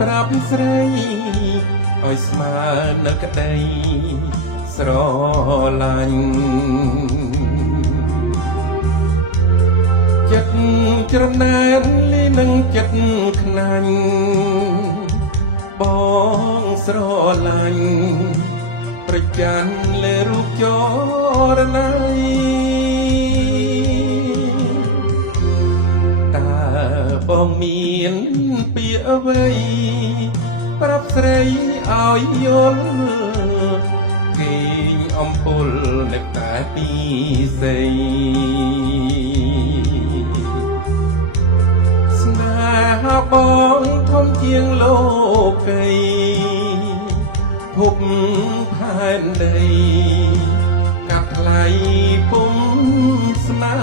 ប្រាប់ស្រីឲ្យស្មើនៅក្តីស្រឡាញ់ចិត្តច្រណែនលីនឹងចិត្តខ្នាញ់បងស្រឡាញ់ប្រចាំលើរូបចរណៃតើបងមានពាក្យអ្វីប្រាប់ស្រីឲ្យយល់គេងអំពុលនៅតែពីស្រីស្នេហាបងធំជាងលោកីភពផែនដីកាត់ថ្លៃពុំស្នា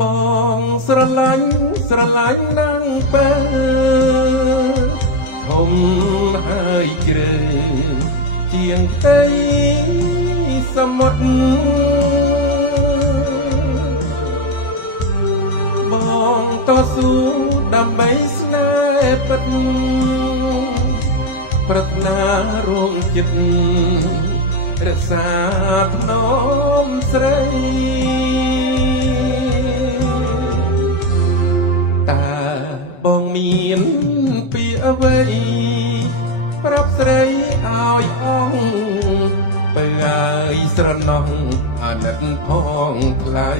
បងស្រឡាញ់ណាស់ប្រើធំហើយជ្រៅជាងផ្ទៃសមុទ្របងតស៊ូដើម្បីស្នេហ៍ពិតប្រាថ្នារួមចិត្តរក្សាថ្នមស្រីតើបងមានពាក្យអ្វីប្រាប់ស្រីឲ្យអងបើឲ្យស្រណោះអាណិតផងថ្លៃ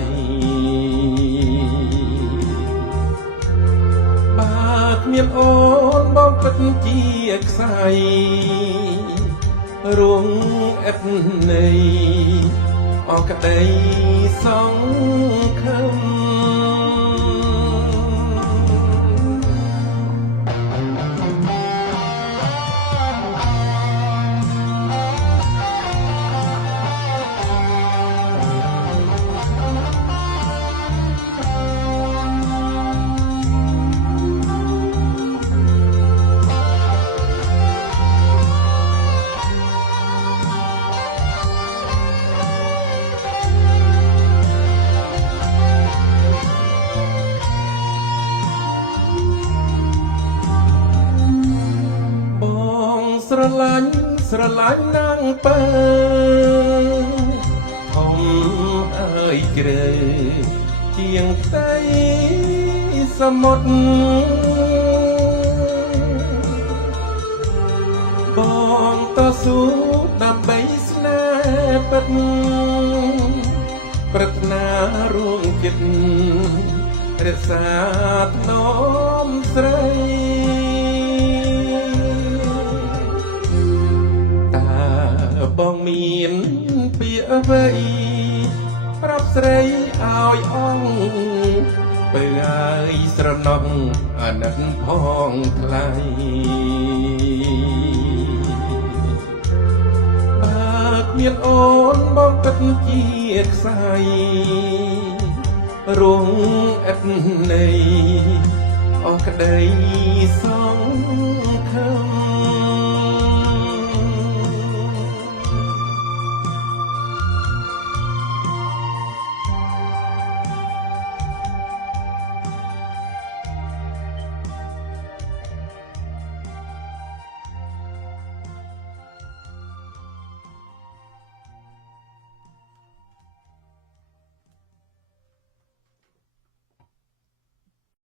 បើគ្មានអូនបងពិតជាខ្សែរួមអិតនៃអក្តីសង្ឃឹមស្រឡាញ់ណាស់បើធំអើយជ្រៅជាងផ្ទៃសមុទ្របងតស៊ូដើម្បីស្នេហ៍ពិតប្រាថ្នារួមចិត្តរក្សាថ្នមស្រីបងមានពាក្យអ្វីប្រាប់ស្រីឲ្យអងបើឲ្យស្រណោះអាណិតផងថ្លៃបើគ្មានអូនបងពិតជាខ្សែរួមអិតនៃអស់ក្តីស